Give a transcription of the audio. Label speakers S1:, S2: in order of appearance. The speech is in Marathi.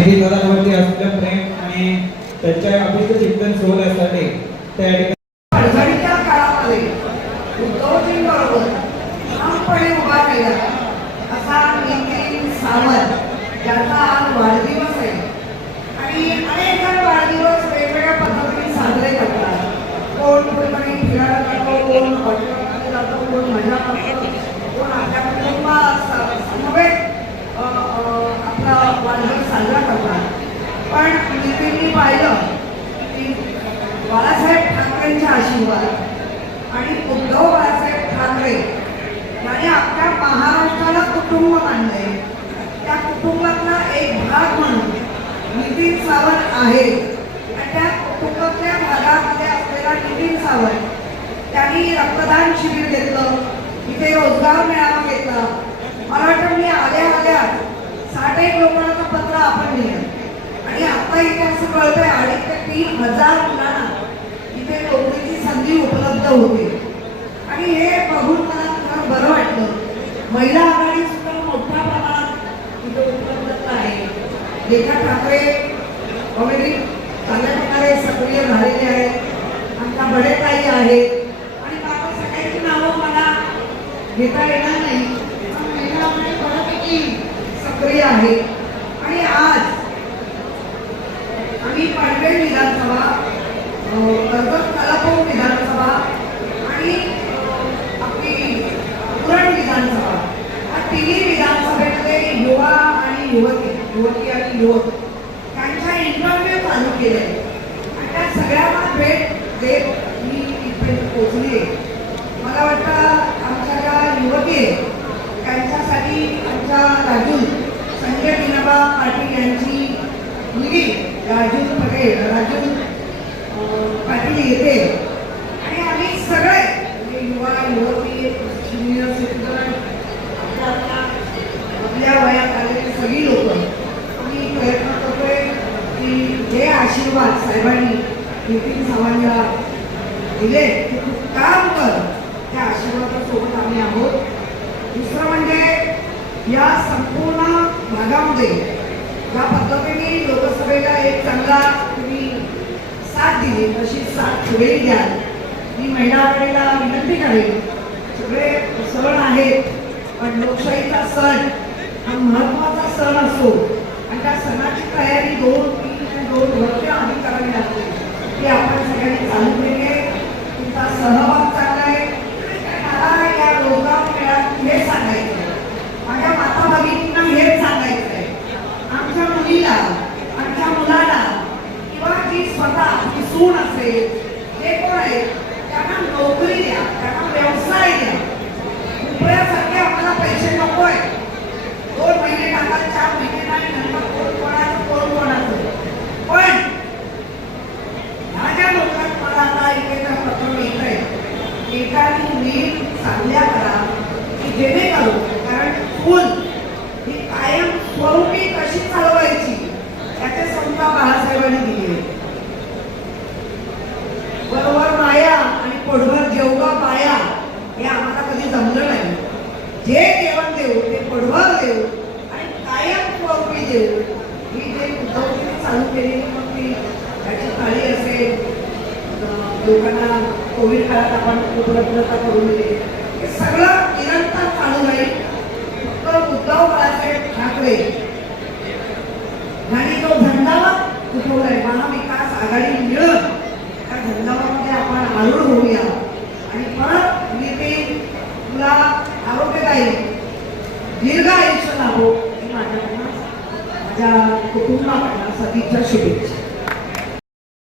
S1: निधी दादावरती असलेलं प्रेम आणि त्यांच्या अभिष्ट चिंतन सोहळ्यासाठी त्या ठिकाणी
S2: अडचणीच्या काळामध्ये उद्धवजींबरोबर ठामपणे उभा राहिला. असा नितीन सावंत ज्याचा आज वाढदिवस आहे. आणि अनेक जण वाढदिवस वेगवेगळ्या पद्धतीने साजरे करतात. कोण कुठेतरी फिरायला जातो कोण हॉटेलमध्ये जातो कोण मजा करतो कोण आपल्या कुटुंबा समवेत अ, अ, आपला वाढदिवस साजरा करतात पण नितीननी पाहिलं की बाळासाहेब ठाकरेंचे आशीर्वाद आणि उद्धव बाळासाहेब ठाकरे याने आपल्या महाराष्ट्राला कुटुंब मानले त्या कुटुंबातला एक भाग म्हणून नितीन सावंत आहे आणि त्या कुटुंबातल्या भागामध्ये असलेला नितीन सावंत त्यांनी रक्तदान शिबिर घेतलं इथे रोजगार मेळावा घेतला मला वाटतं मी आल्या आल्या साठ एक लोकांचं पत्र आपण लिहिलं आणि आता इथे असं कळतंय अडीच ते तीन हजार मुलांना इथे नोकरीची संधी उपलब्ध होते. की हे बघून मला फार बरं वाटलं. महिला आघाडी सुद्धा मोठ्या प्रमाणात तिथे उपलब्ध आहे. रेखा ठाकरे ऑलरेडी चांगल्या प्रकारे सक्रिय झालेले आहेत. आमच्या बडेताई आहेत. आणि बाबा सगळ्यांची नावं मला घेता येणार नाही पण महिला आघाडी बऱ्यापैकी सक्रिय आहे. आणि आज आम्ही पनवेल विधानसभा आणि युवती युवती आणि युवक. त्यांच्या इंटरव्ह्यू चालू केले आणि त्या सगळ्यांना भेट देत मी इथपर्यंत पोचली आहे मला वाटतं आमच्या ज्या युवती आहेत त्यांच्यासाठी आमच्या राजू संजय विनोबा पाटील यांची मुलगी राजू पटेल राजू पाटील येते. आणि आम्ही सगळे म्हणजे युवा युवती सिनियर सिटीजन आपल्या वयात सगळी लोक. मी प्रयत्न करतोय की जे आशीर्वाद साहेबांनी नितीन सावंतला दिले ते तू काम कर. त्या आशीर्वादासोबत आम्ही आहोत. दुसरं म्हणजे या संपूर्ण भागामध्ये ज्या पद्धतीने लोकसभेला एक चांगला तुम्ही साथ दिली तशी साथ पुढे द्याल मी महिला आघाडीला विनंती करेन. सगळे सण आहेत पण लोकशाहीचा सण हा महत्त्वाचा सण असतो आणि त्या सणाची तयारी दोन तीन आणि दोन वर्ष आधी करावी लागते ते आपण सगळ्यांनी चालू केली आहे तुमचा सहभाग चांगला आहे मला या रोजगार मेळ्यात हे सांगायचं आहे. माझ्या माता भगिनींना हेच सांगायचं आहे आमच्या मुलीला आमच्या मुलाला किंवा जी स्वतः जी सून असेल ते कोण आहे त्यांना नोकरी द्या त्यांना व्यवसाय द्या उपयासारखे आम्हाला पैसे नको आहे दोन महिने टाका चार महिने नाही नंतर कोण कोणाचं कोण कोणाचं पण ह्या ज्या लोकांना मला आता इथे जर पत्र मिळत आहे नीट चांगल्या करा की जेणेकरून कारण फुल ही कायम स्वरूपी कशी चालवायची याचे समजा बाळासाहेबांनी दिली बरोबर माया आणि पोटभर जेवगा माया हे आम्हाला कधी जमलं नाही. जे जेवण देऊ ते पोटभर देऊ आणि कायम स्वरूपी देऊ ही जे उद्धवजीने चालू केलेली मग ती त्याची थाळी असेल अं, लोकांना कोविड काळात आपण उपलब्धता करून दिली. हे सगळं निरंतर चालू राहील फक्त उद्धव बाळासाहेब ठाकरे. आणि तो झंडावा उठवलाय महाविकास आघाडी मिळत त्या झंडावामध्ये आपण आरूढ होऊया. आणि परत नितीन तुला आरोग्यदायी दीर्घ आयुष्य लाभो ही माझ्याकडनं माझ्या कुटुंबाकडनं सदिच्छा शुभेच्छा.